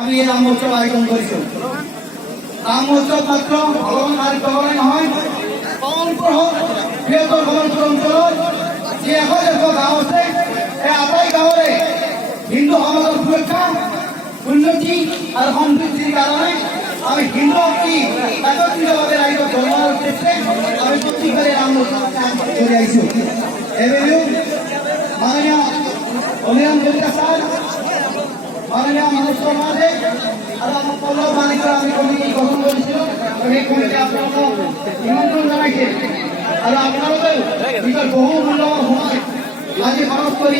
আমি এই রাম উৎসব আয়োজন করেছি। রাম উৎসব মাত্র ভগবান আরেকবার নহয়, কমলপুৰ বৃহত্তৰ কমলপুৰ অঞ্চলত যি ১০০ গাঁও আছে, এই আটাই গাঁৱৰে হিন্দু সমাজৰ সুৰক্ষা, উন্নতি আৰু সমৃদ্ধিৰ কাৰণে আমি হিন্দু শক্তি একত্ৰিতভাৱে ৰাইজক জনোৱাৰ উদ্দেশ্যে আমি প্ৰত্যেকবাৰে ৰাম উৎসৱ কৰি আহিছোঁ। এইবাবেও মাননীয় অনিৰণ কলিতা ছাৰ, মাননীয় মনোজ শৰ্মাদেৱ আৰু আমাৰ পল্লৱ মালিকৰ আমি কমিটি গঠন কৰিছিলোঁ। সেই কমিটি আপোনালোকক নিমন্ত্ৰণ জনাইছে আৰু আপোনালোকেও নিজৰ বহু মূল্যৱান সময় আজি খৰচ কৰি